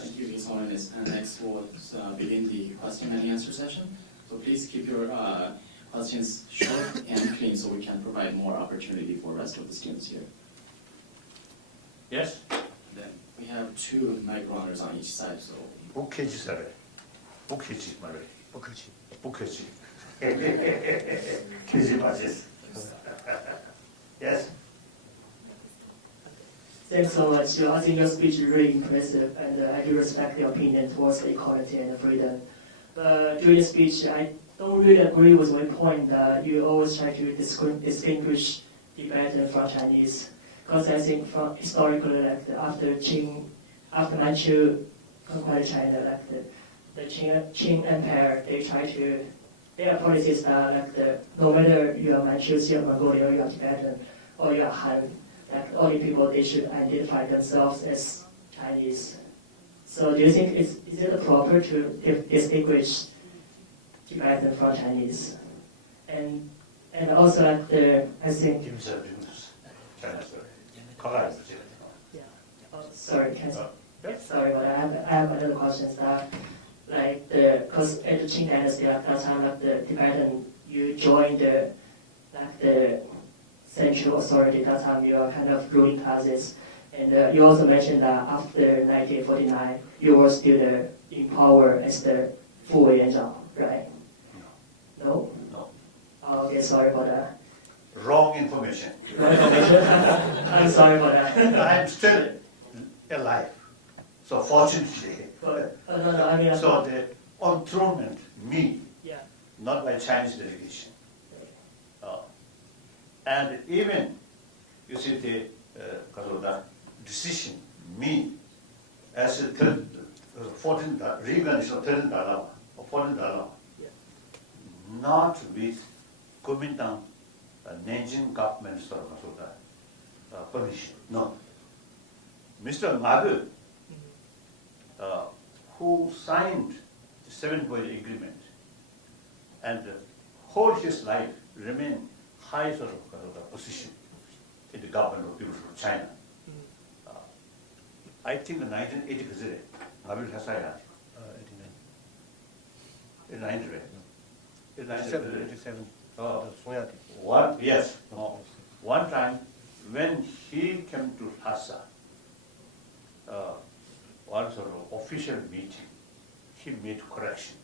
Thank you, His Holiness. And next we'll begin the question and answer session. So please keep your questions short and clean so we can provide more opportunity for the rest of the students here. Yes? Then we have two mic runners on each side, so. Bukheji sare. Bukheji mare. Bukheji. Bukheji. Keji basis. Yes? Thanks so much. I think your speech is really impressive, and I do respect your opinion towards equality and freedom. But during the speech, I don't really agree with my point that you always try to distinguish Tibetan from Chinese. Because I think from historically, like after Manchu conquered China, like the Qing Empire, their policies are like no matter you are Manchu, you are Mongolian, or you are Tibetan, or you are Han, like all the people, they should identify themselves as Chinese. So do you think is it proper to distinguish Tibetan from Chinese? And also like I think. Yeah. Oh, sorry. Sorry, but I have another question. Like because at the Qing dynasty at that time, like the Tibetan, you joined the central authority. That time you are kind of ruling classes, and you also mentioned that after 1949, you were still in power as the 副委员长, right? No. No. Oh, okay, sorry about that. Wrong information. Wrong information. I'm sorry about that. I'm still alive. So fortunately. But, no, I mean. So the enthronement, me, Yeah. not by Chinese delegation. And even, you see, the decision, me, as a third, 14th, Reagan is a third Dalai, or 14th Dalai, not with Kuomintang, Nanjing government sort of permission, no. Mr. Mabu, who signed the 7-point agreement and whole his life remained high sort of position in the government of People's of China. I think in 1980, Mabu has signed 89. 87. Yes. One time, when he came to Lhasa, one sort of official meeting, he made correction.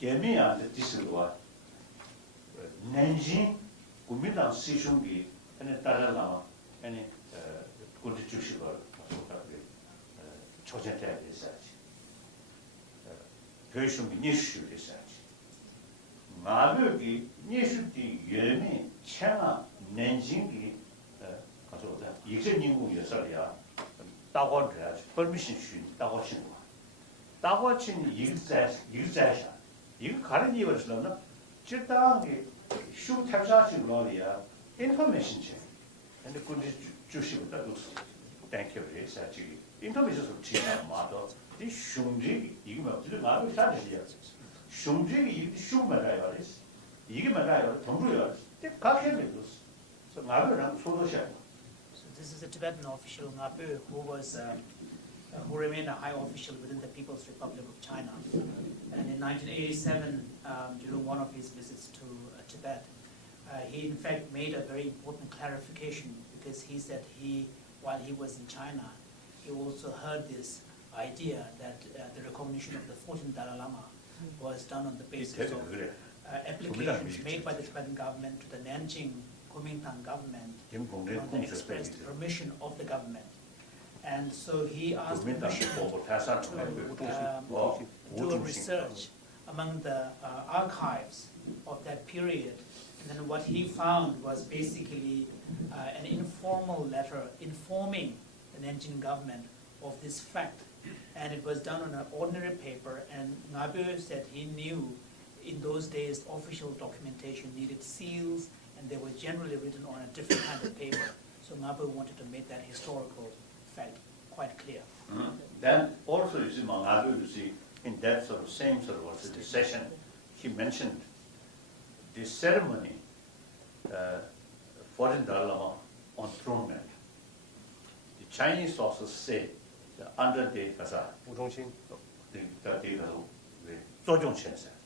Gemian, this is what Nanjing, Kuomintang Sishungi, and Dalai Lama, and constitution chosen research. Pershungi Nishu research. Mabuki Nishu di Yemi, China, Nanjingi, Yixing Yasaria, Dawa permission shoot, Dawachin. Dawachin Yixasha. You can't even learn Chitangi, shoot Tabsachin Gloria, information chain, and the good Jushi. Thank you, research. Information of China model, this Shumji, you must do not be satisfied. Shumji, Shumarayaris, Yigamarayo, Tumburas, they can't have it. So now we're on Photoshop. So this is a Tibetan official, Ngapu, who remained a high official within the People's Republic of China. And in 1987, during one of his visits to Tibet, he in fact made a very important clarification, because he said while he was in China, he also heard this idea that the recognition of the 14th Dalai Lama was done on the basis of applications made by the Tibetan government to the Nanjing Kuomintang government on the expressed permission of the government. And so he asked permission to do a research among the archives of that period. And then what he found was basically an informal letter informing the Nanjing government of this fact. And it was done on an ordinary paper, and Ngabu said he knew in those days official documentation needed seals, and they were generally written on a different kind of paper. So Ngabu wanted to make that historical fact quite clear. Then also, you see, Ngabu, you see, in that sort of same sort of the session, he mentioned the ceremony, 14th Dalai Lama enthronement. The Chinese sources say that under the 우종신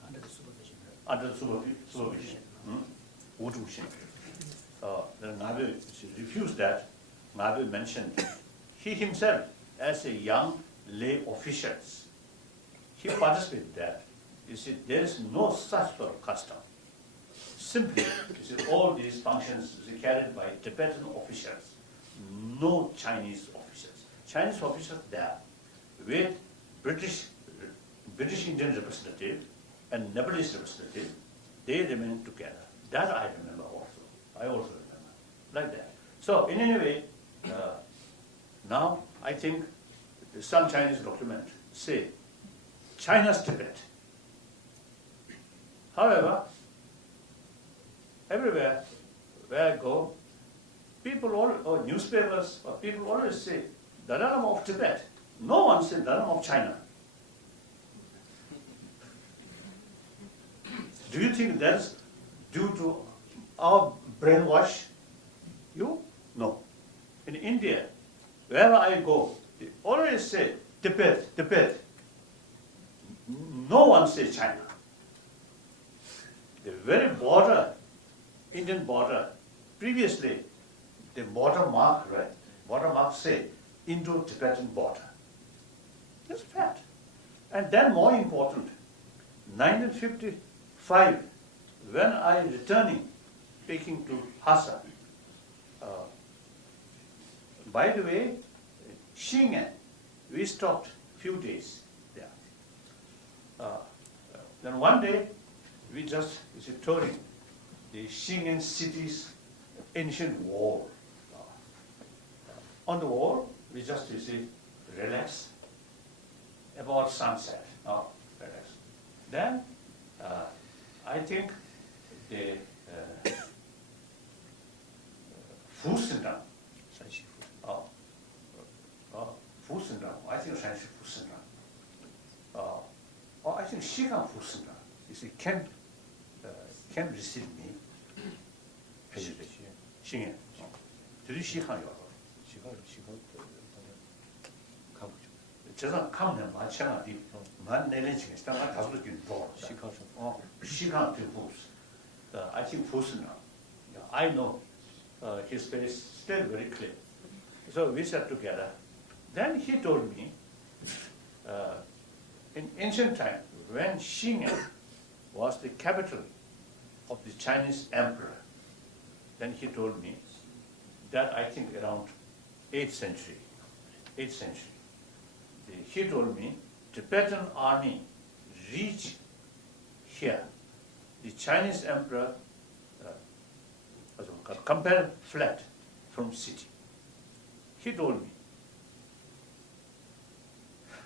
Under the supervision. under the supervision, Wu Zhuxin. Then Nabi refused that. Nabi mentioned he himself, as a young lay official, he participated in that. You see, there is no such sort of custom. Simply, you see, all these functions are carried by Tibetan officials, no Chinese officials. Chinese officials there with British Indian representative and Nepalese representative, they remain together. That I remember also. I also remember like that. So in any way, now I think some Chinese document say China's Tibet. However, everywhere where I go, people or newspapers or people always say Dalai Lama of Tibet. No one says Dalai Lama of China. Do you think that's due to our brainwash? You? No. In India, wherever I go, they always say Tibet, Tibet. No one says China. The very border, Indian border, previously the border mark, right? Border mark say Indo-Tibetan border. That's a fact. And then more important, 1955, when I returning, speaking to Hassa, by the way, Shingen, we stopped few days there. Then one day, we just touring the Shingen city's ancient wall. On the wall, we just relax about sunset. Relax. Then I think the Fusendang, Fusendang, I think Shanxi Fusendang, or I think Xigang Fusendang, can receive me. Xingyan. Did you Xigang 제가 가면 마찬가 디 만내는 중에 딱 다섯 개 더. 시간 되고. I think Fusina. I know his face still very clear. So we sat together. Then he told me, in ancient time, when Xingyan was the capital of the Chinese emperor, then he told me that I think around 8th century. He told me, Tibetan army reached here. The Chinese emperor compelled fled from city. He told me.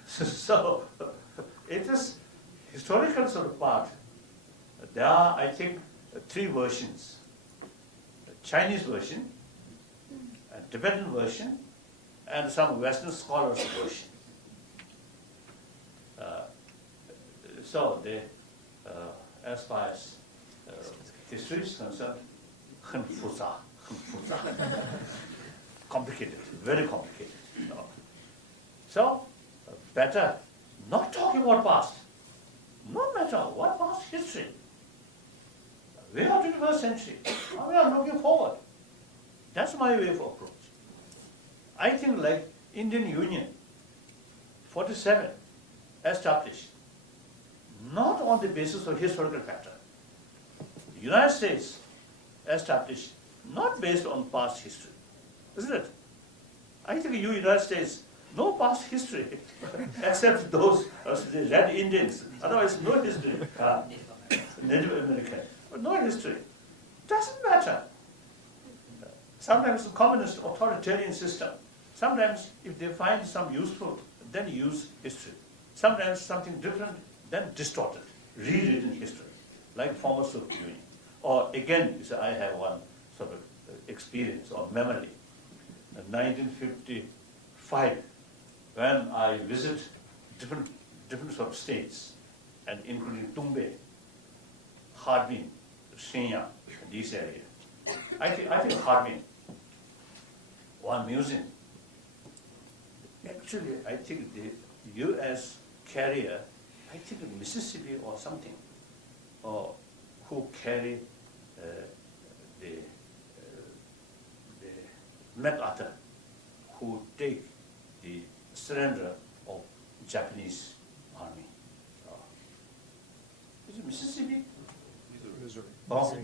So it is historical sort of part. There are, I think, three versions: a Chinese version, a Tibetan version, and some Western scholars' version. So they, as far as history is concerned, 很复杂, complicated, very complicated. So better not talking about past, no matter what past history. We are 21st century, we are looking forward. That's my way of approach. I think like Indian Union, 47, established, not on the basis of historical factor. The United States established, not based on past history, isn't it? I think United States, no past history, except those the Red Indians, otherwise no history. Native American, but no history. Doesn't matter. Sometimes the communist authoritarian system, sometimes if they find some useful, then use history. Sometimes something different, then distorted, rewritten history, like former Soviet Union. Or again, you say, I have one sort of experience or memory. In 1955, when I visit different sort of states, and including Tumbe, Harbin, Shenyang, these areas. I think Harbin, one museum. Actually, I think the U.S. carrier, I think Mississippi or something, or who carry the MacArthur, who take the surrender of Japanese army. Is it Mississippi? Missouri. Oh,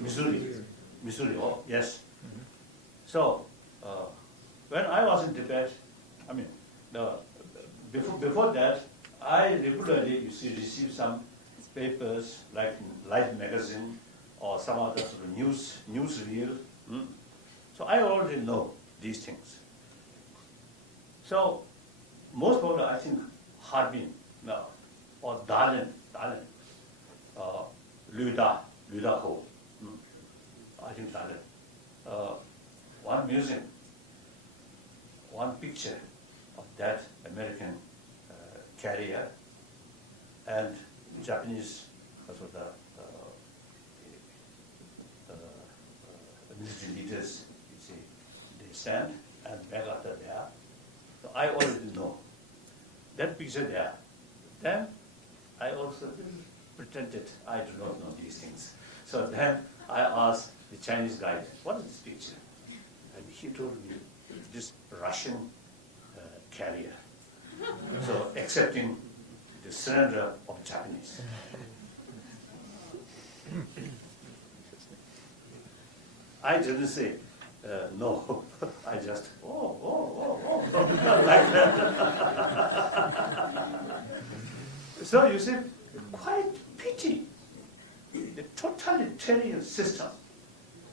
Missouri. Missouri, oh, yes. So, when I was in Tibet, I mean, before that, I regularly receive some papers like Life magazine or some other sort of newsreel. So I already know these things. So most probably I think Harbin or Dalian, Luda Ho. I think Dalian. One museum, one picture of that American carrier and Japanese sort of military leaders, you see, they stand and MacArthur there. So I already know that picture there. Then I also pretended I do not know these things. So then I asked the Chinese guide, what is this picture? And he told me, this Russian carrier. So accepting the surrender of Japanese. I didn't say no. I just like that. So you see, quite pity. The totalitarian system,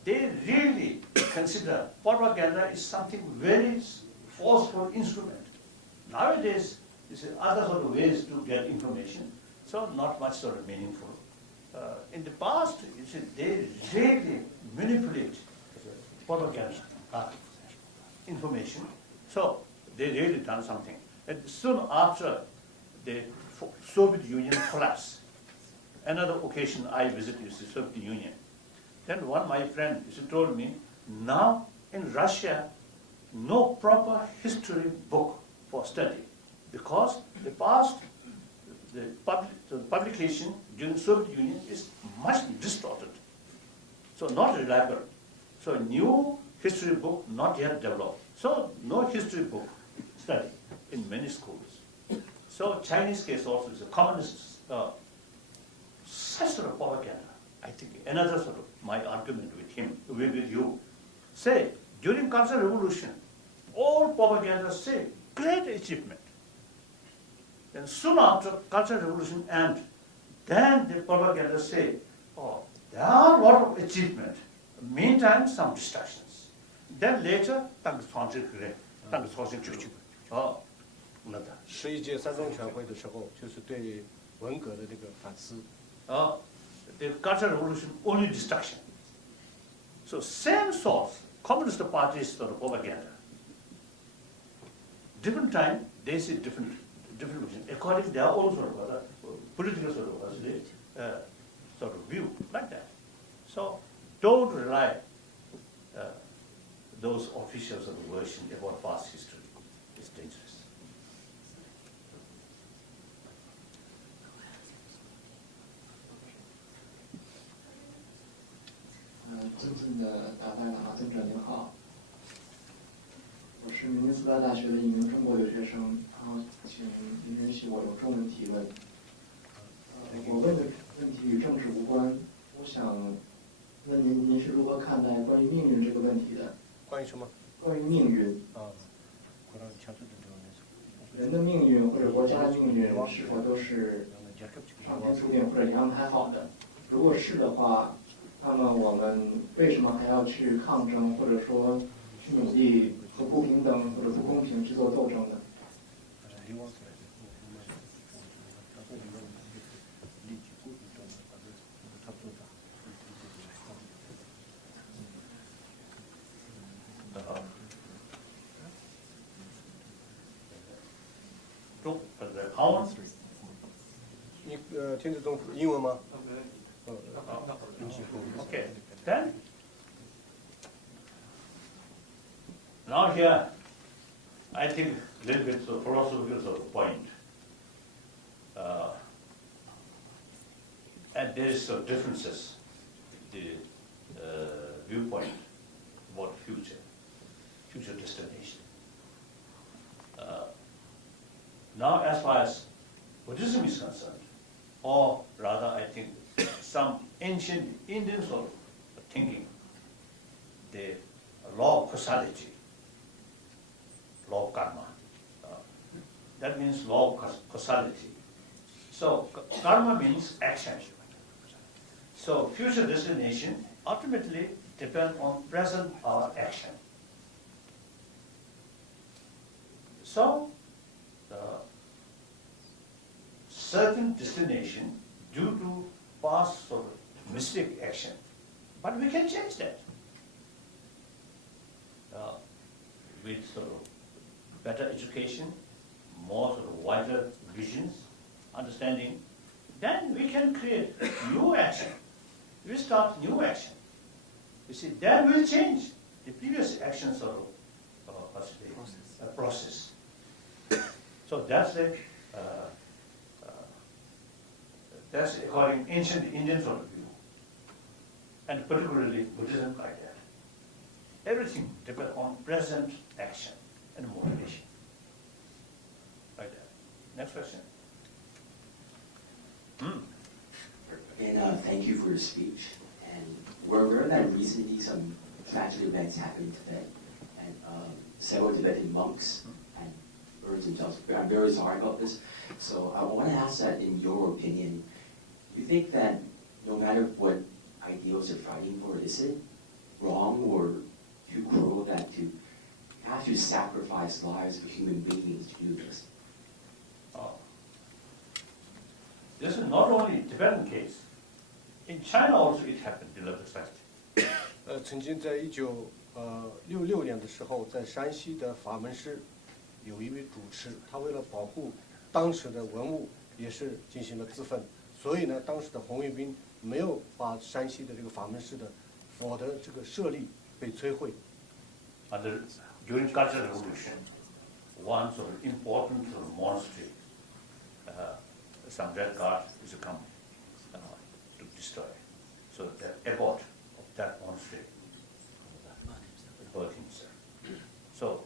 they really consider propaganda is something very forceful instrument. Nowadays, you see other sort of ways to get information, so not much sort of meaningful. In the past, you see, they really manipulate propaganda information. So they really done something. And soon after the Soviet Union collapsed, another occasion I visited the Soviet Union. Then one my friend told me, now in Russia, no proper history book for study, because the past, the publication during Soviet Union is much distorted, so not reliable. So new history book not yet developed. So no history book study in many schools. So Chinese case also is a communist such sort of propaganda. I think another sort of my argument with him, with you, say during Cultural Revolution, all propaganda say great achievement. Then soon after Cultural Revolution end, then the propaganda say, oh, there are a lot of achievement. Meantime, some distractions. Then later, oh, 11届三中全会的时候，就是对文革的这个反思。 the Cultural Revolution only destruction. So same source, Communist parties sort of propaganda. Different time, they see different vision, according to their own sort of political sort of view, like that. So don't rely those officials of the version about past history. It's dangerous. 尊敬的打败的哈尊者您好，我是明尼苏达大学的一名中国留学生，然后请您允许我用中文提问。我问的问题与政治无关，我想问您是如何看待关于命运这个问题的？关于什么？关于命运。人的命运或者国家的命运是否都是上天注定或者你安排好的？如果是的话，那么我们为什么还要去抗争，或者说去努力和不平等或者不公平去做斗争呢？你听得懂英文吗？ Okay, then Now here, I think a little bit of philosophical sort of point. And there is some differences in the viewpoint about future destination. Now, as far as Buddhism is concerned, or rather, I think some ancient Indian sort of thinking, the law of causality, law of karma. That means law of causality. So karma means action. So future destination ultimately depends on present our action. So certain destination due to past sort of mistake action, but we can change that with sort of better education, more sort of wider visions, understanding. Then we can create new action. We start new action. You see, that will change the previous action sort of process. So that's according to ancient Indian sort of view, and particularly Buddhism like that. Everything depends on present action and motivation. Like that. Next question. And thank you for your speech. And we're aware that recently some tragic events happened in Tibet, and several Tibetan monks and burned themselves. I'm very sorry about this. So I want to ask that, in your opinion, do you think that no matter what ideals you're fighting for, is it wrong or too cruel that you have to sacrifice lives of human beings to do this? This is not only Tibetan case. In China also it happened, below the fact. 曾经在1966年的时候，在山西的法门寺有一位主持，他为了保护当时的文物，也是进行了自焚。所以呢，当时的红卫兵没有把山西的这个法门寺的佛的这个舍利被摧毁。During Cultural Revolution, one sort of important sort of monastery, some red guard is to come to destroy. So the abbot of that monastery burned himself. So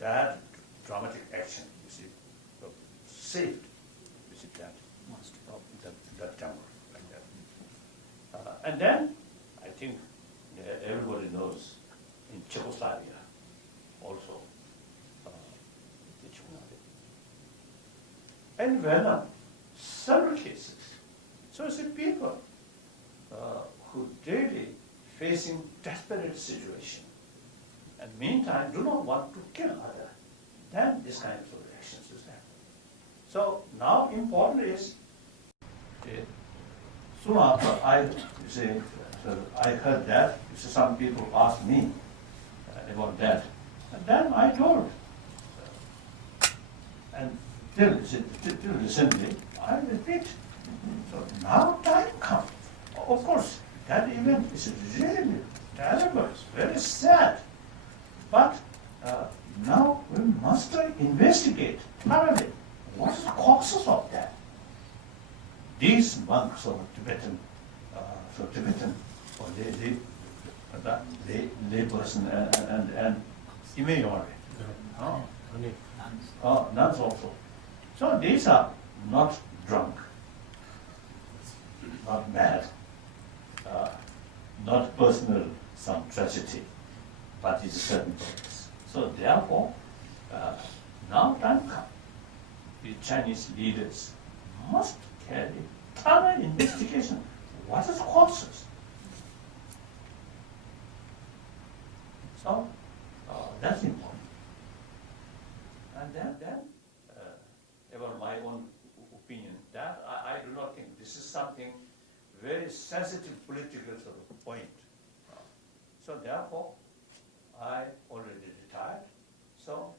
that dramatic action, you see, saved, you see, that temple like that. And then, I think everybody knows, in Czechoslovakia also, and Vienna, several cases. So it's the people who daily facing desperate situation, and meantime do not want to kill other. Then this kind of actions is happening. So now important is, soon after I heard that, some people asked me about that, and then I told, and till recently, I repeat. So now time comes. Of course, that event is really terrible, very sad. But now we must investigate thoroughly what is the causes of that. These monks of Tibetan, or lay person and immature, nuns also. So these are not drunk, not mad, not personal some tragedy, but it's a certain purpose. So therefore, now time comes. The Chinese leaders must carry thorough investigation. What is the causes? So that's important. And then about my own opinion, that I do not think this is something very sensitive political sort of point. So therefore, I already retired. So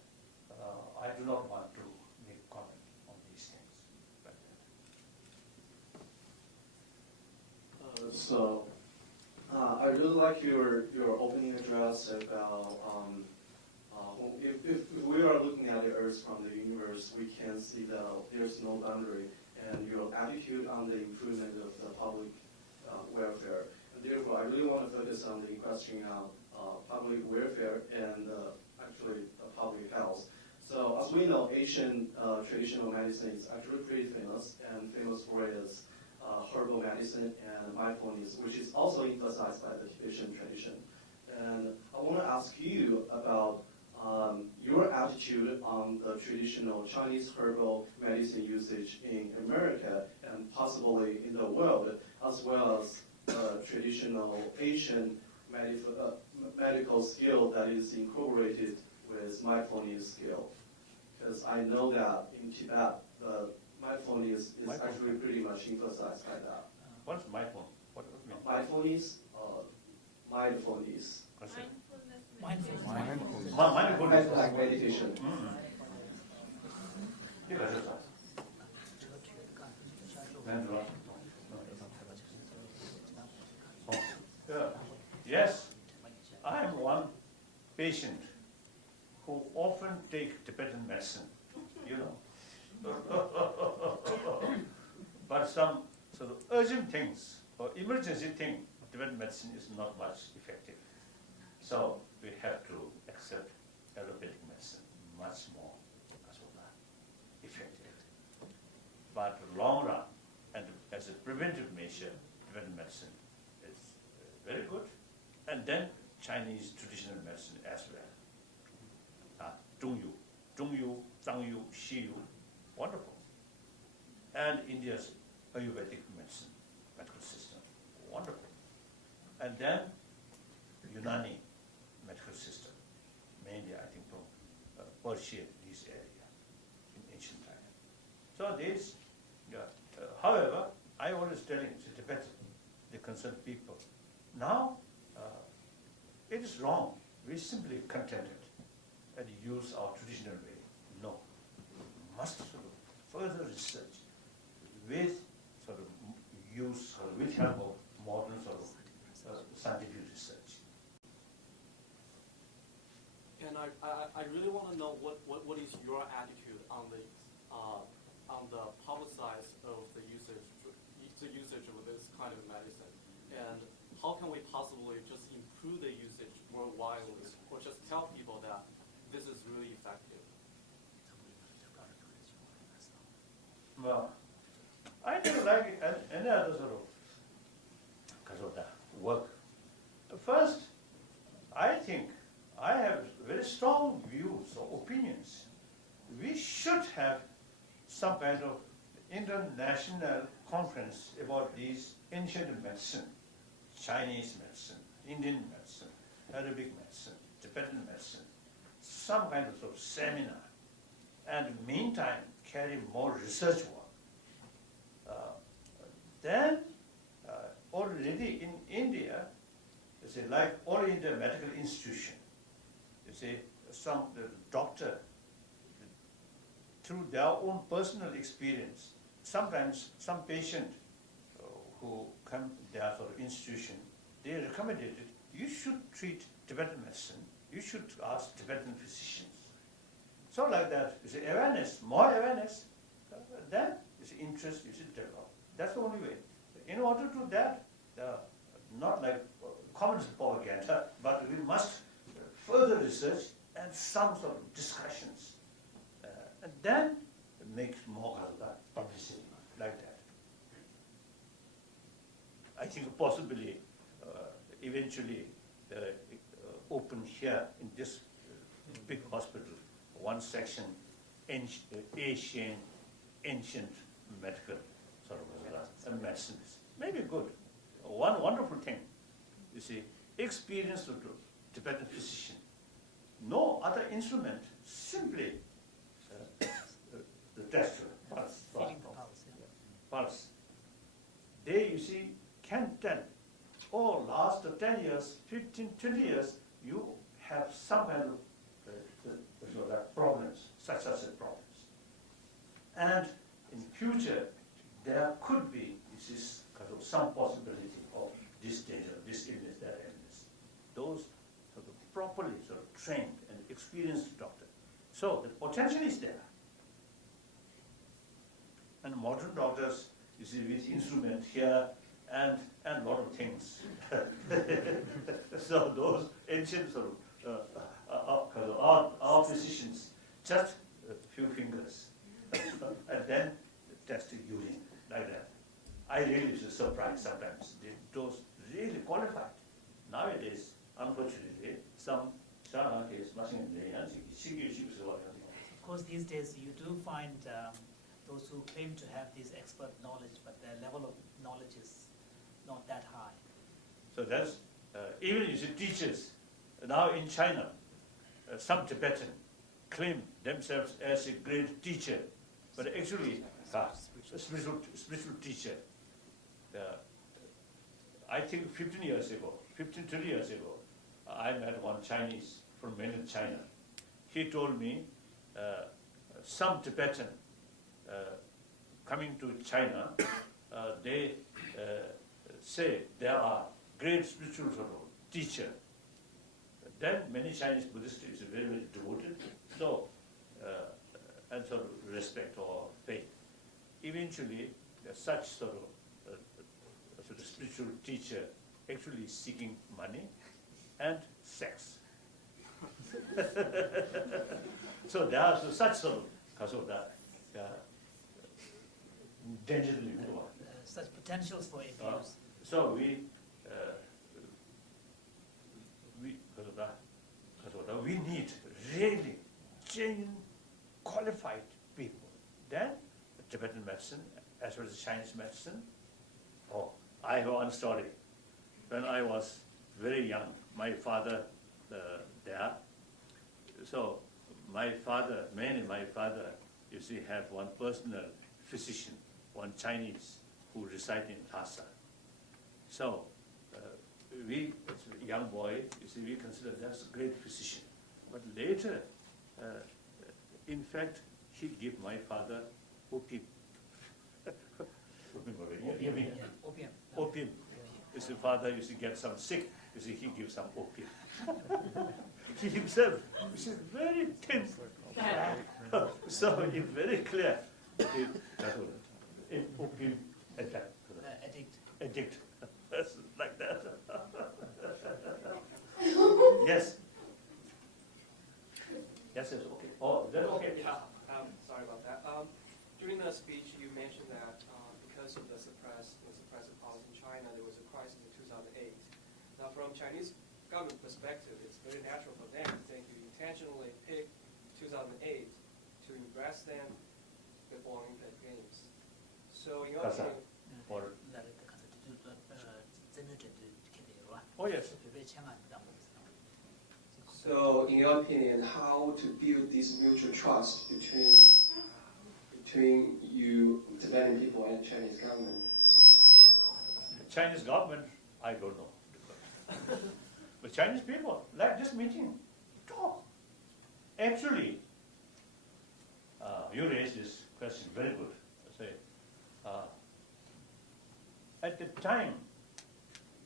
I do not want to make comment on these things like that. So I really like your opening address about If we are looking at the Earth from the universe, we can see that there's no boundary, and your attitude on the improvement of the public welfare. And therefore, I really want to focus on the question of public welfare and actually public health. So as we know, Asian traditional medicine is actually pretty famous, and famous for its herbal medicine and mindfulness, which is also emphasized by the Tibetan tradition. And I want to ask you about your attitude on the traditional Chinese herbal medicine usage in America and possibly in the world, as well as traditional Asian medical skill that is incorporated with mindfulness skill. Because I know that in Tibet, the mindfulness is actually pretty much emphasized by that. What's mindful? What does it mean? Mindfulness, mindfulness. Mindfulness. Like meditation. Yes, I am one patient who often take Tibetan medicine, you know. But some sort of urgent things or emergency thing, Tibetan medicine is not much effective. So we have to accept allopathic medicine much more effective. But long run, and as a preventive measure, Tibetan medicine is very good. And then Chinese traditional medicine as well. Zhongyu, Zhangyu, Shiyu, wonderful. And India's Ayurvedic medicine, medical system, wonderful. And then Unani medical system, mainly I think from Persia, this area, in ancient time. So this, however, I always telling the Tibetan, the concerned people, now it is wrong. We simply contented and use our traditional way. No, must sort of further research with sort of use or with help of modern sort of scientific research. And I really want to know what is your attitude on the publicize of the usage of this kind of medicine, and how can we possibly just improve the usage more widely, or just tell people that this is really effective? Well, I do like any other sort of work. First, I think I have very strong views or opinions. We should have some kind of international conference about these ancient medicine, Chinese medicine, Indian medicine, Arabic medicine, Tibetan medicine, some kind of, sort of seminar, and meantime carry more research work. Then already in India, you see, like all India medical institution, you see, some doctor, through their own personal experience, sometimes some patient who come to their sort of institution, they recommended it, you should treat Tibetan medicine, you should ask Tibetan physicians. So like that, you see, awareness, more awareness, then you see, interest, you should develop. That's the only way. In order to do that, not like communist propaganda, but we must further research and some sort of discussions. And then make more publicity like that. I think possibly, eventually, open here in this big hospital, one section, Asian, ancient medical sort of medicines. Maybe good. One wonderful thing, you see, experience of Tibetan physician. No other instrument, simply the test, pulse. Feeling the pulse, yeah. Pulse. They, you see, can tell, oh, last 10 years, 15, 20 years, you have some kind of problems, such problems. And in future, there could be some possibility of this danger, this illness, that illness. Those sort of properly sort of trained and experienced doctor. So the potential is there. And modern doctors, you see, with instrument here and a lot of things. So those ancient sort of our physicians, just a few fingers, and then test the urine like that. I really was surprised sometimes. Those really qualified. Nowadays, unfortunately, some case machine. Of course, these days you do find those who claim to have this expert knowledge, but their level of knowledge is not that high. So that's, even you see teachers, now in China, some Tibetan claim themselves as a great teacher, but actually a spiritual teacher. I think 20 years ago, I met one Chinese from mainland China. He told me some Tibetan coming to China, they say they are great spiritual teacher. Then many Chinese Buddhists is very, very devoted, so and sort of respect or faith. Eventually, such sort of spiritual teacher actually seeking money and sex. So there are such sort of dangerous. Such potentials for abuse. So we need really genuine, qualified people. Then Tibetan medicine, as well as Chinese medicine. Oh, I have one story. When I was very young, my father there. So my father, you see, have one personal physician, one Chinese who reside in Lhasa. So we, as a young boy, you see, we consider that's a great physician. But later, in fact, he gave my father opium. Opium. Opium. You see, father used to get some sick, you see, he gives some opium. He himself, you see, very thin. So it's very clear. In opium addict. Like that. Yes. Yes, okay. Oh, that's okay. Yeah, sorry about that. During the speech, you mentioned that because of the suppressive policy in China, there was a crisis in 2008. Now, from Chinese government perspective, it's very natural for them to think you intentionally pick 2008 to impress them before Olympic Games. So, in your opinion, Oh, yes. So, in your opinion, how to build this mutual trust between you, Tibetan people, and Chinese government? The Chinese government, I don't know. But Chinese people, like this meeting, talk. Actually, you raised this question, very good. I say, at the time,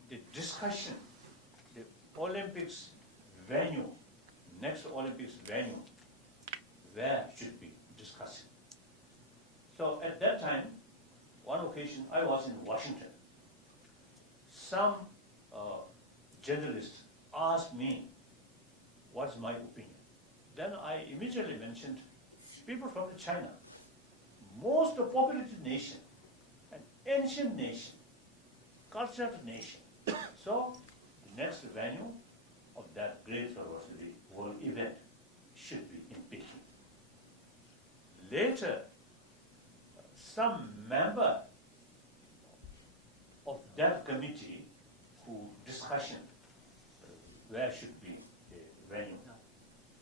the discussion, the Olympics venue, next Olympics venue, where should be discussed. So at that time, one occasion, I was in Washington. Some journalists asked me, what's my opinion? Then I immediately mentioned people from China, most populated nation, an ancient nation, cultural nation. So the next venue of that great world event should be in Peking. Later, some member of that committee who discussion where should be the venue.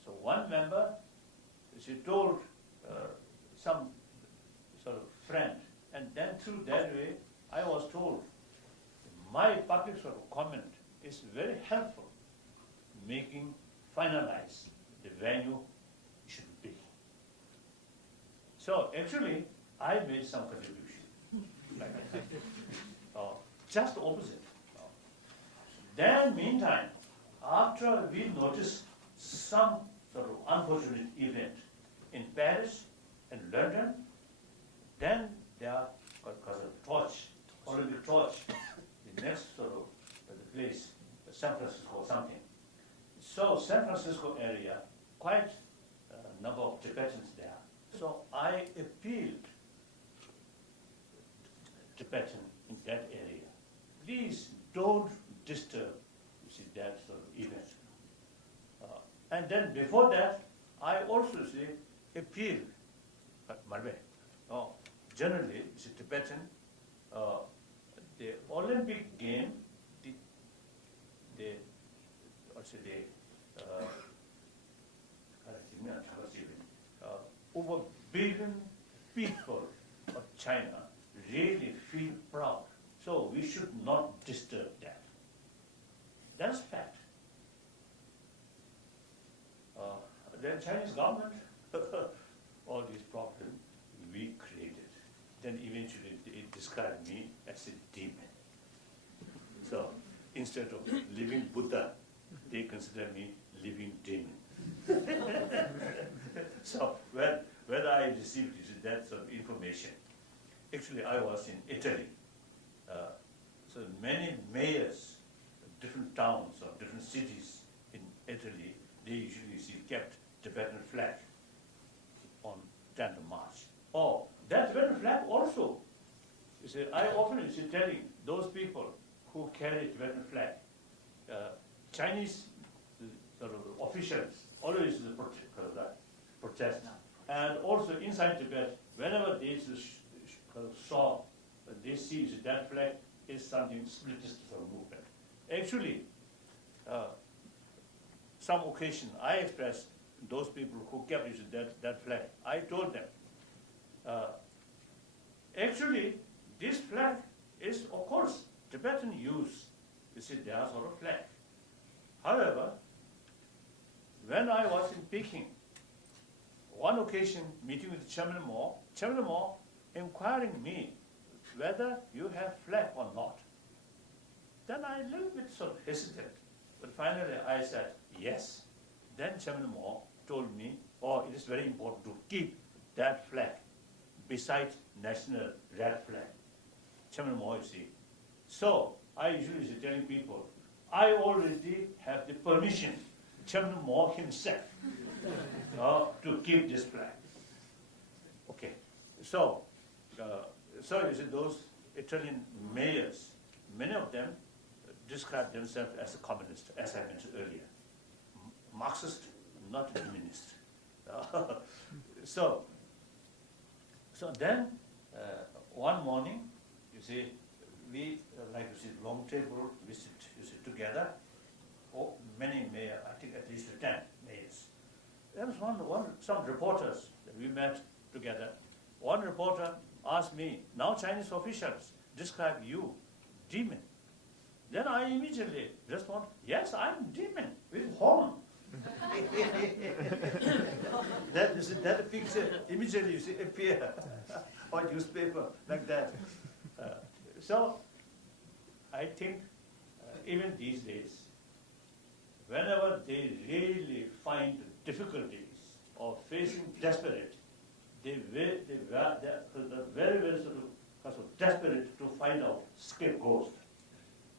So one member, she told some sort of friend, and then through that way, I was told my public sort of comment is very helpful, making finalize the venue should be. So actually, I made some contribution. Like just opposite. Then meantime, after we noticed some sort of unfortunate event in Paris and London, then there are because of torch, Olympic torch, the next sort of the place, San Francisco or something. So San Francisco area, quite a number of Tibetans there. So I appealed Tibetan in that area. Please don't disturb, you see, that sort of event. And then before that, I also say appeal, generally, you see, Tibetan, the Olympic game, over billion people of China really feel proud. So we should not disturb that. That's fact. The Chinese government, all these problems we created. Then eventually it described me as a demon. So instead of living Buddha, they consider me living demon. So when I received that sort of information, actually I was in Italy. So many mayors of different towns or different cities in Italy, they usually kept Tibetan flag on 10th of March. Oh, that Tibetan flag also. You see, I often telling those people who carry Tibetan flag, Chinese sort of officials always protest. And also inside Tibet, whenever they saw, they see that flag is something spiritist movement. Actually, some occasion I expressed those people who kept that flag. I told them, actually, this flag is, of course, Tibetan use. You see, their sort of flag. However, when I was in Peking, one occasion meeting with Chairman Mo inquiring me whether you have flag or not. Then I a little bit sort of hesitant, but finally I said yes. Then Chairman Mo told me, oh, it is very important to keep that flag beside national red flag. Chairman Mo, you see. So I usually telling people, I already have the permission, Chairman Mo himself, to keep this flag. Okay, so you see those Italian mayors, many of them describe themselves as a communist, as I mentioned earlier. Marxist, not communist. So then one morning, you see, we like you see long table, we sit together. Oh, many mayors, I think at least 10 mayors. There was some reporters that we met together. One reporter asked me, now Chinese officials describe you, demon. Then I immediately respond, yes, I'm demon with horn. That picture immediately appear on newspaper like that. So I think even these days, whenever they really find difficulties or facing desperate, they're very, very sort of desperate to find out scapegoats.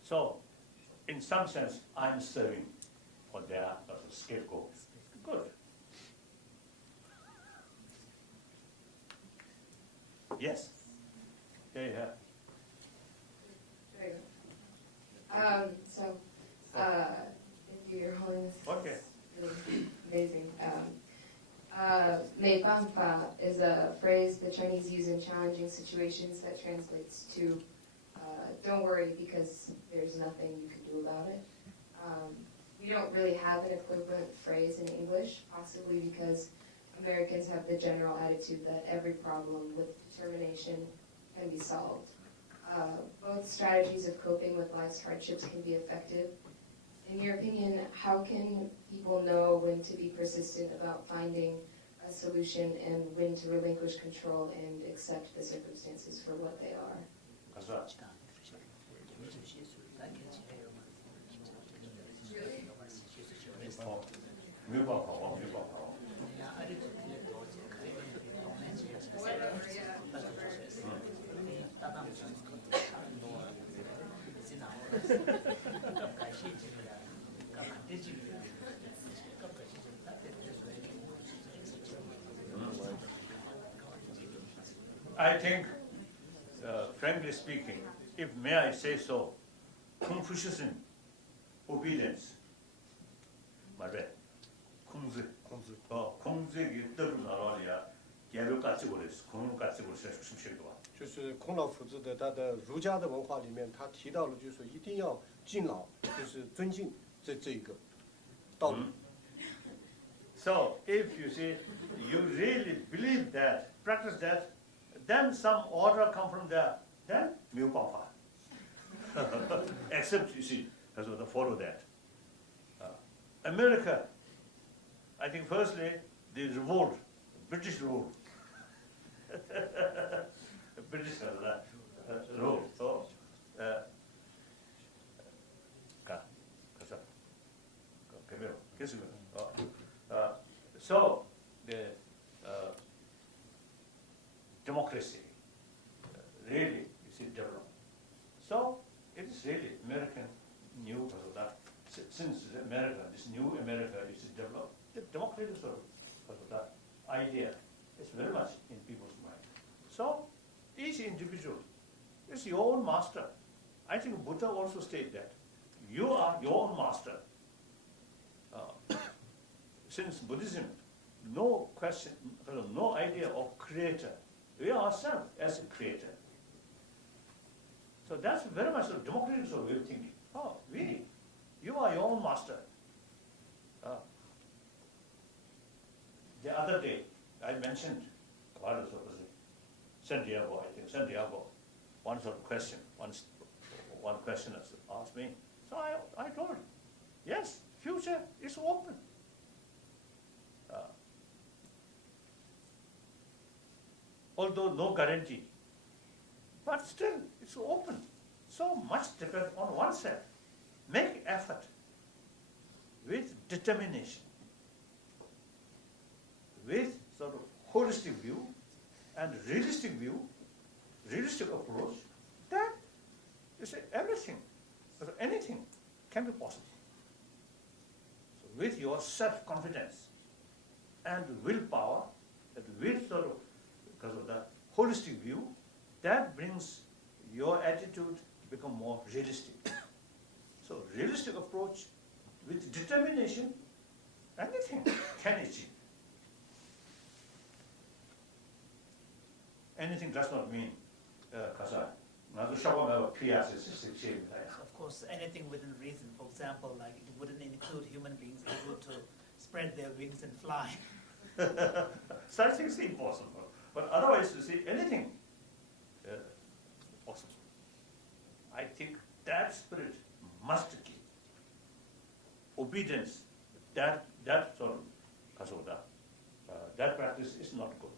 So, in some sense, I'm serving for their scapegoat. Good. Yes. Yeah, yeah. There you go. Thank you, Your Holiness. Okay. It's really amazing. 没办法 is a phrase the Chinese use in challenging situations that translates to don't worry because there's nothing you can do about it. We don't really have an equivalent phrase in English, possibly because Americans have the general attitude that every problem with determination can be solved. Both strategies of coping with life's hardships can be effective. In your opinion, how can people know when to be persistent about finding a solution and when to relinquish control and accept the circumstances for what they are? Really? I think, frankly speaking, if may I say so, Confucianism, obedience, 말해, 공주, 공주의 뜻을 나라야, 개별 가지고 그랬어, 공유 가지고 그랬어, 숨쉬는 거. 就是孔老夫子的他的儒家的文化里面，他提到了就是说一定要敬老，就是尊敬这一个道理。So if you see, you really believe that, practice that, then some order come from there, then 没有办法。Except you see, that's what follow that. America, I think firstly, the revolt, British rule. British rule. So, so the democracy really is developed. So it is really American new since America, this new America is developed, the democracy sort of that idea is very much in people's mind. So each individual is your own master. I think Buddha also stated that you are your own master. Since Buddhism, no question, no idea of creator. We are ourselves as a creator. So that's very much a democratic sort of way of thinking. Oh, really? You are your own master. The other day, I mentioned San Diego, I think, San Diego, one sort of question, one questioner asked me. So I told him, yes, future is open. Although no guarantee, but still it's open. So much depends on oneself. Make effort with determination, with sort of holistic view and realistic view, realistic approach, then you say everything, anything can be possible. So with your self-confidence and willpower, and with sort of, because of the holistic view, that brings your attitude to become more realistic. So realistic approach with determination, anything can achieve. Anything does not mean, of course, anything within reason. For example, like it wouldn't include human beings able to spread their wings and fly. Such things are impossible. But otherwise, you see, anything possible. I think that spirit must keep. Obedience, that sort of kasoda, that practice is not good.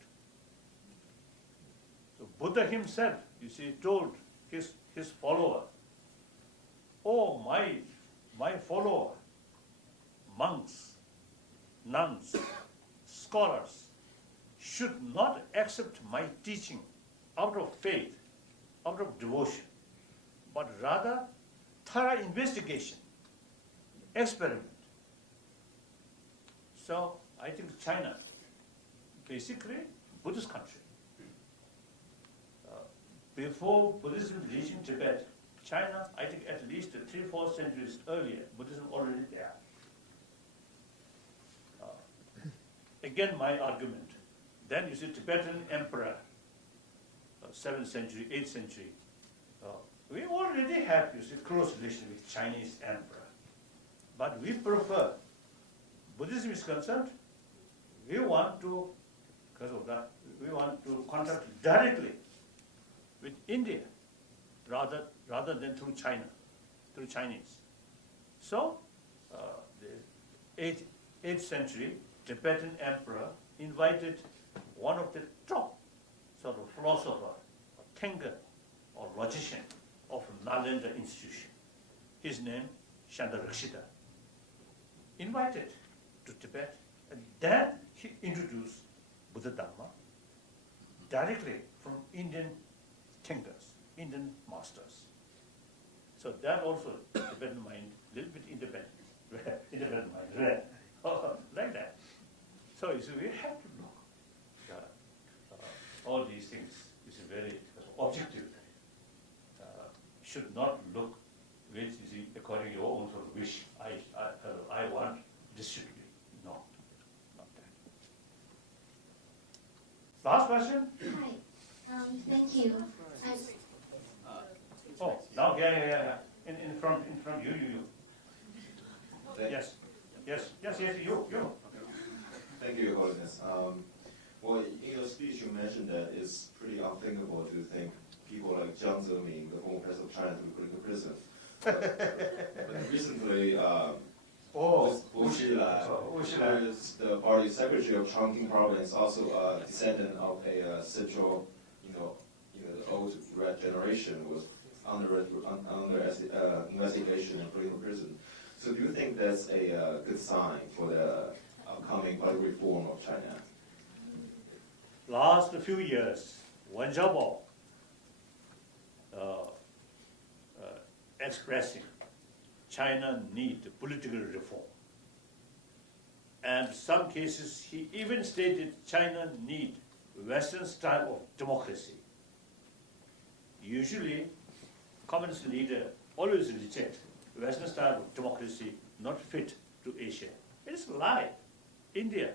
So Buddha himself, you see, told his follower, oh, my follower, monks, nuns, scholars, should not accept my teaching out of faith, out of devotion, but rather thorough investigation, experiment. So I think China, basically Buddhist country. Before Buddhism reaching Tibet, China, I think at least 3-4 centuries earlier, Buddhism already there. Again, my argument. Then you see Tibetan emperor, 7th century, 8th century. We already have, you see, close relation with Chinese emperor. But we prefer, Buddhism is concerned, we want to, because of that, we want to contact directly with India rather than through China, through Chinese. So, the 8th century Tibetan emperor invited one of the top sort of philosopher, or thinker, or logician of Nalanda institution. His name, Shandarakshita. Invited to Tibet, and then he introduced Buddha Dharma directly from Indian thinkers, Indian masters. So that also independent mind, little bit independent, independent mind, right? Like that. So you see, we have to look. All these things is very objective. Should not look which is according to your own sort of wish. I want this should be. No, not that. Last question? Hi. Thank you. Oh, now, yeah. In front, you. Yes, you. Thank you, Your Holiness. Well, in your speech, you mentioned that it's pretty unthinkable to think people like Jiang Zemin, the former president of China, to be put into prison. But recently, Wu Xilai, who is the party secretary of Chongqing province, also a descendant of a central, the old red generation, was under investigation and put into prison. So do you think that's a good sign for the upcoming public reform of China? Last few years, Wen Zhaobao expressing China need political reform. And some cases, he even stated China need Western style of democracy. Usually, communist leader always reject Western style of democracy not fit to Asia. It is a lie. India,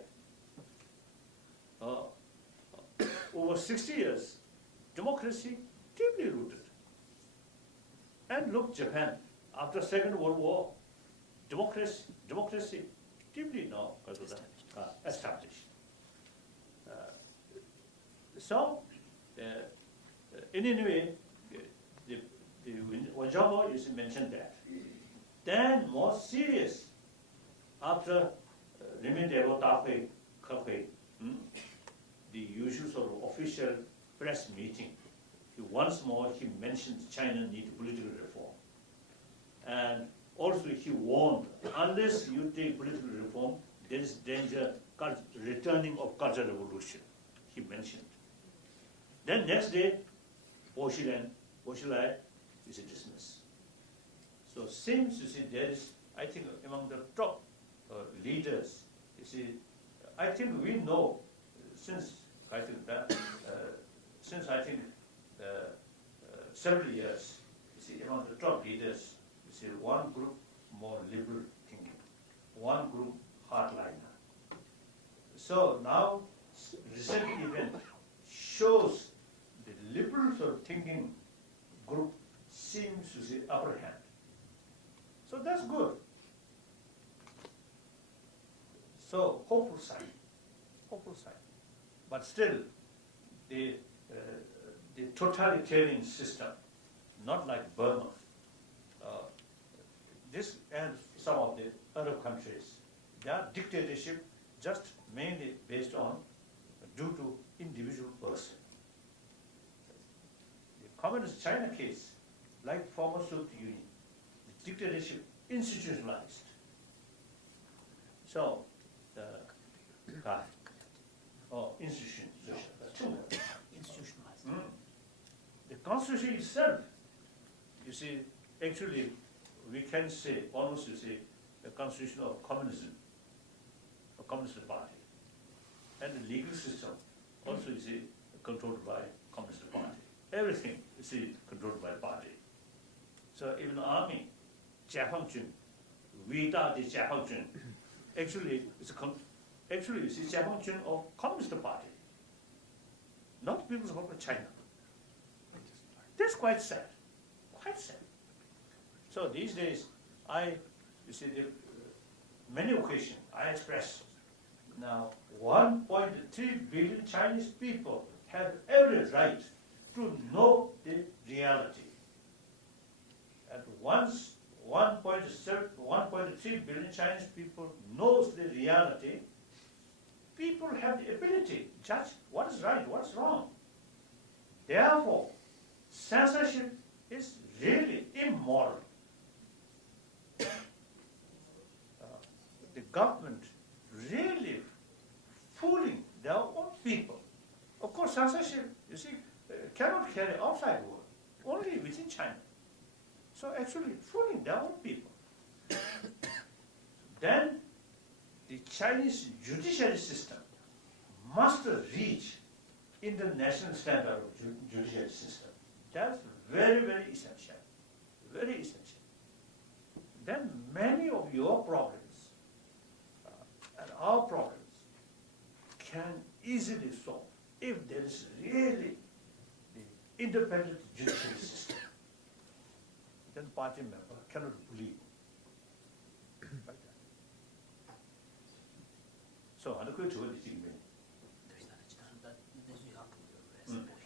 over 60 years, democracy deeply rooted. And look, Japan, after Second World War, democracy deeply now established. In any way, Wen Zhaobao used to mention that. Then more serious, after Remin Debo Dahui Kehui, the usual sort of official press meeting, once more he mentioned China needs political reform. And also he warned, unless you take political reform, there is danger returning of cultural revolution, he mentioned. Then next day, Wu Xilai is dismissed. So seems to see there is, I think, among the top leaders, you see, I think we know since several years, you see, among the top leaders, you see, one group more liberal thinking, one group hardliner. So now, recent event shows the liberal sort of thinking group seems to see upper hand. So that's good. So hopeful sign. But still, the totalitarian system, not like Burma, this and some of the other countries, their dictatorship just mainly based on due to individual person. The communist China case, like former Soviet Union, the dictatorship institutionalized. So, institutionalized. The constitution itself, you see, actually, we can say, almost you see, the constitution of communism, a communist party. And the legal system, also you see, controlled by communist party. Everything, you see, controlled by party. So even army, Jiafangjun, Vida de Jiafangjun, actually, actually, you see, Jiafangjun of Communist Party, not People's Republic of China. That's quite sad, quite sad. So these days, you see, many occasions, I express, now 1.3 billion Chinese people have every right to know the reality. And once 1.3 billion Chinese people knows the reality, people have the ability to judge what is right, what is wrong. Therefore, censorship is really immoral. The government really fooling their own people. Of course, censorship, you see, cannot carry outside world, only within China. So So actually fooling their own people. Then the Chinese judiciary system must reach international standard of judiciary system. That's very, very essential. Very essential. Then many of your problems and our problems can easily solve if there is really the independent judiciary system. Then party member cannot believe. Like that. So,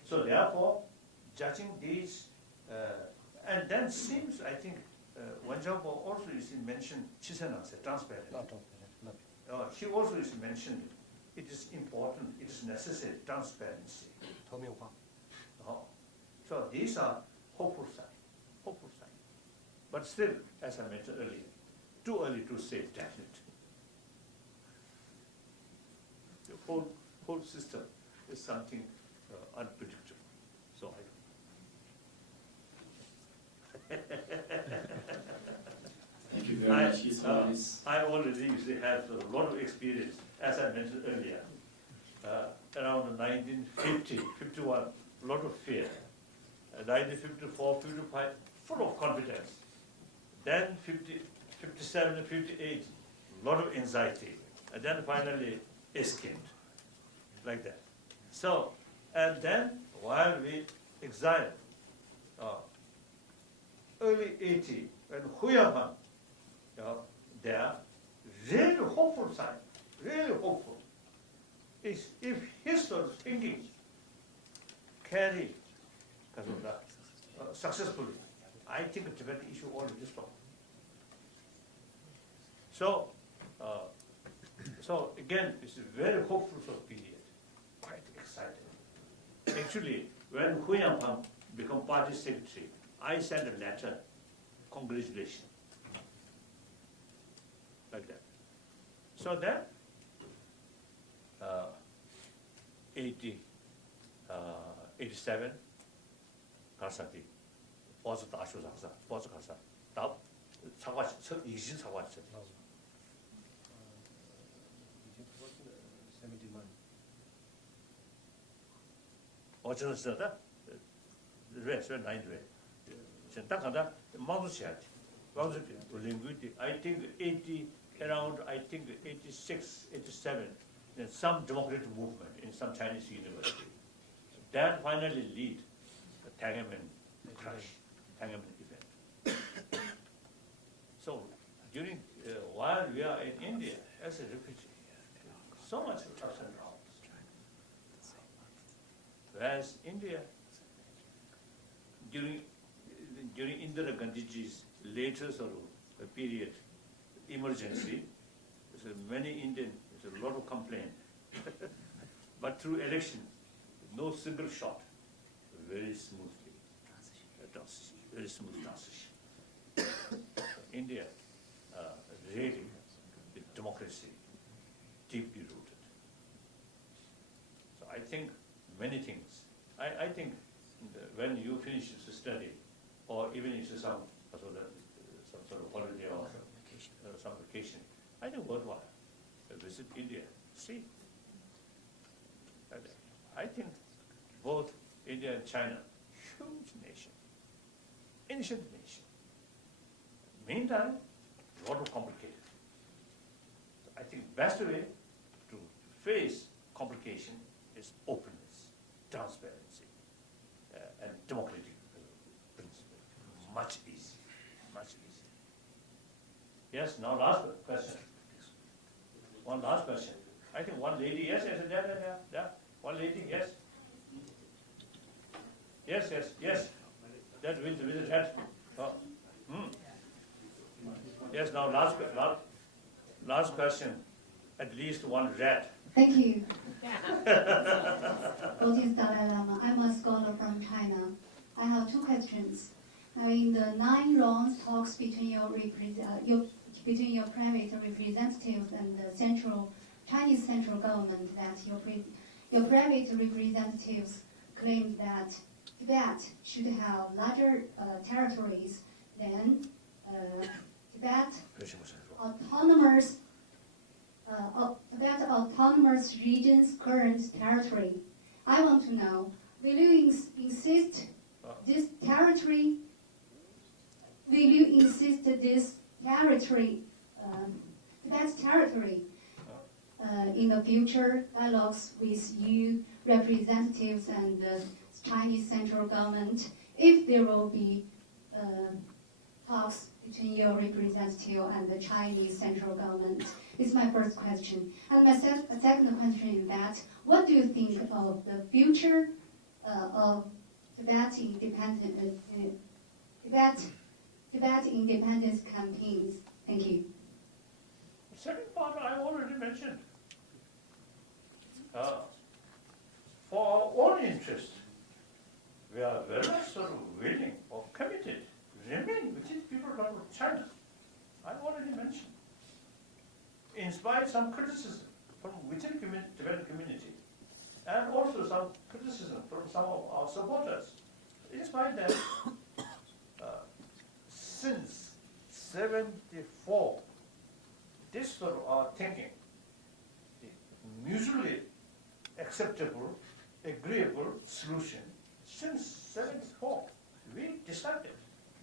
so therefore, judging these, and then seems, I think, Wan Zhaobo also is mentioned, transparent. He also is mentioned, it is important, it is necessary, transparency. So these are hopeful signs. Hopeful signs. But still, as I mentioned earlier, too early to say definite. The whole system is something unpredictable. So Thank you very much. I already have a lot of experience, as I mentioned earlier. Around 1950, 51, a lot of fear. 1954, 55, full of confidence. Then 57, 58, a lot of anxiety. And then finally escaped, like that. So, and then while we exiled, early 80, when Huyaman, there, really hopeful sign, really hopeful, is if his sort of thinking carry successfully, I think the Tibetan issue already solved. So, so again, it's a very hopeful sort of period, quite exciting. Actually, when Hu Yanpang became party secretary, I sent a letter, congratulations, like that. So then, 87, 가사디, 버스 다쇼 장사, 버스 가사, 다 사과, 이신 사과 있어요. 어쩌는 쓰다, 왜 나인 왜? 딱 하다 망주시야지. 망주 language. I think 80 around. I think 86, 87. Then some democratic movement in some Chinese university. That finally lead the Tiananmen crash, Tiananmen event. So during while we are in India as a refugee, so much ups and downs. Whereas India, during Indira Gandhiji's later sort of period, emergency, there's many Indian, there's a lot of complaint. But through election, no single shot, very smoothly, very smooth transition. India, really, the democracy, deeply rooted. So I think many things. I think when you finish the study, or even if it's some sort of holiday or some vacation, I think worthwhile. Visit India, see. I think both India and China, huge nation, ancient nation. Meantime, a lot of complicated. So I think best way to face complication is openness, transparency, and democratic principle. Much easier, much easier. Yes, now last question. One last question. I think one lady, yes, there. One lady, yes. Yes. That with the red. Oh. Yes, now last question. At least one red. Thank you. Buddhist Dalai Lama. I'm a scholar from China. I have two questions. In the 9 rounds talks between your private representatives and the Chinese central government, that your private representatives claimed that Tibet should have larger territories then Tibet autonomous Tibet autonomous region's current territory. I want to know, will you insist this territory? Will you insist this territory, Tibet's territory, in the future dialogues with you representatives and the Chinese central government, if there will be talks between your representative and the Chinese central government? Is my first question. And my second question is that, what do you think of the future of Tibet independence campaigns? Thank you. The second part I already mentioned. For our own interest, we are very much sort of willing or committed to remain within people of China. I already mentioned. In spite of some criticism from within the Tibetan community, and also some criticism from some of our supporters, in spite of that, since 1974, this sort of our thinking, the mutually acceptable, agreeable solution, since 1974, we decided,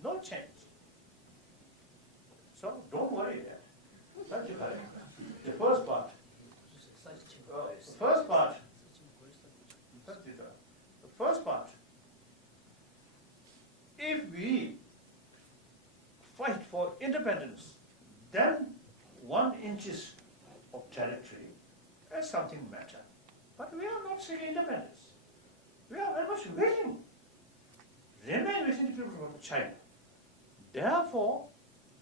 no change. So don't worry there. Thank you, Harry. The first part. The first part, if we fight for independence, then 1 inch of territory is something matter. But we are not seeking independence. We are very much willing to remain within the people of China. Therefore,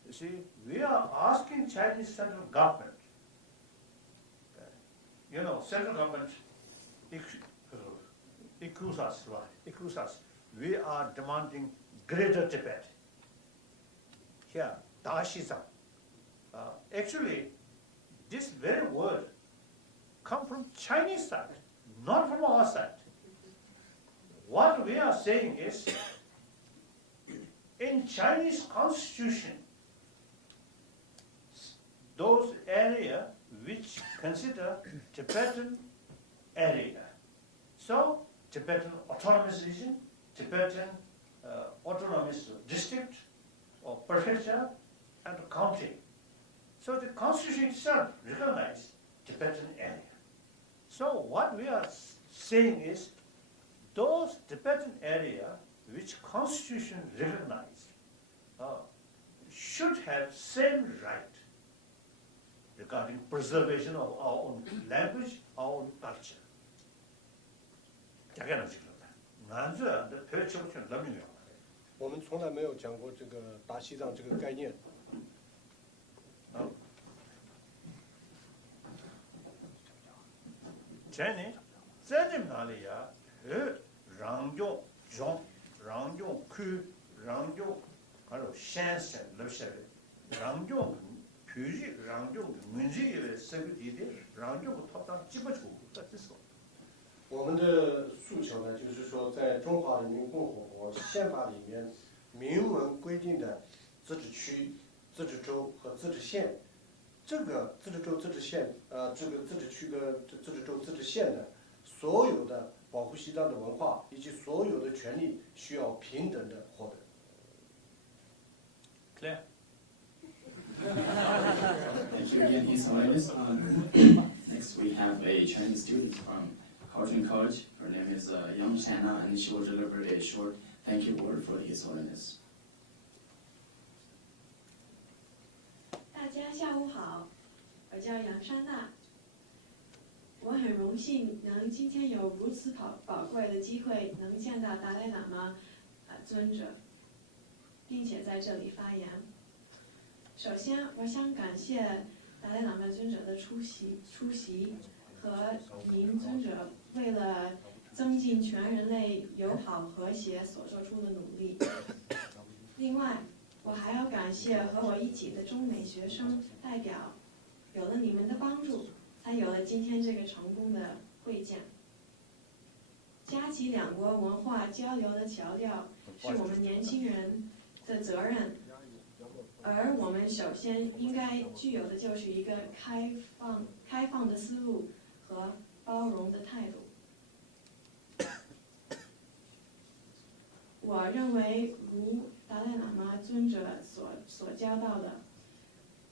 you see, we are asking Chinese central government, central government accuse us. We are demanding greater Tibet. Here, Daxizang. Actually, this very word comes from Chinese side, not from our side. What we are saying is, in Chinese constitution, those areas which consider Tibetan area. So, Tibetan autonomous region, Tibetan autonomous district or prefecture and county. So the constitution itself recognizes Tibetan area. So what we are saying is, those Tibetan area which constitution recognizes should have same right regarding preservation of our own language, our own culture.我们从来没有讲过这个大西藏这个概念。前年在你们那里呀，让用种、让用区、让用还有县省那些的，让用区域、让用民族的这个地点，让用他当基本处，这是。我们的诉求呢，就是说，在中华人民共和国宪法里面明文规定的自治区、自治州和自治县，这个自治州、自治县，这个自治区的自治州、自治县的所有的保护西藏的文化以及所有的权利需要平等的获得。Clear. Thank you again, His Holiness. Next, we have a Chinese student from Carlton College. Her name is Yang Shanna, and she will deliver a short thank you word for His Holiness. 大家下午好，我叫杨珊娜。我很荣幸能今天有如此宝贵的机会，能见到达赖喇嘛尊者，并且在这里发言。首先，我想感谢达赖喇嘛尊者的出席和您尊者为了增进全人类友好和谐所做出的努力。另外，我还要感谢和我一起的中美学生代表，有了你们的帮助，才有了今天这个成功的会见。夹起两国文化交流的桥梁，是我们年轻人的责任而我们首先应该具有的就是一个开放的思路和包容的态度。我认为，如达赖喇嘛尊者所教导的，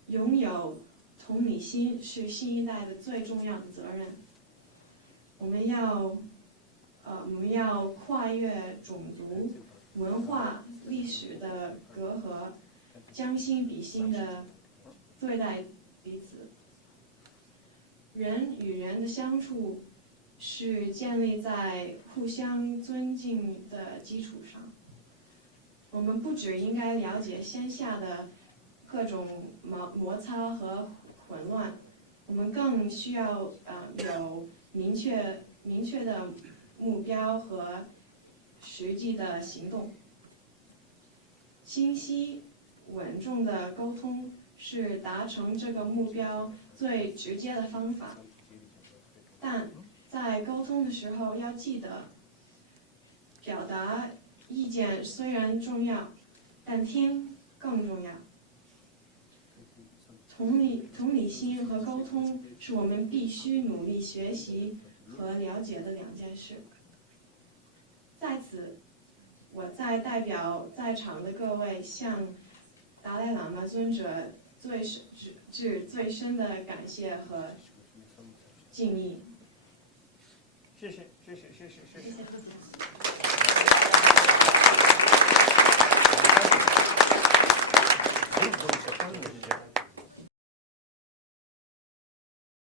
拥有同理心是新一代的最重要的责任。我们要跨越种族、文化、历史的隔阂，将心比心的对待彼此。人与人的相处是建立在互相尊敬的基础上。我们不只应该了解线下的各种摩擦和混乱，我们更需要有明确的目标和实际的行动。清晰稳重的沟通是达成这个目标最直接的方法，但在沟通的时候要记得，表达意见虽然重要，但听更重要。同理心和沟通是我们必须努力学习和了解的两件事。在此，我再代表在场的各位向达赖喇嘛尊者致最深的感谢和敬意。是。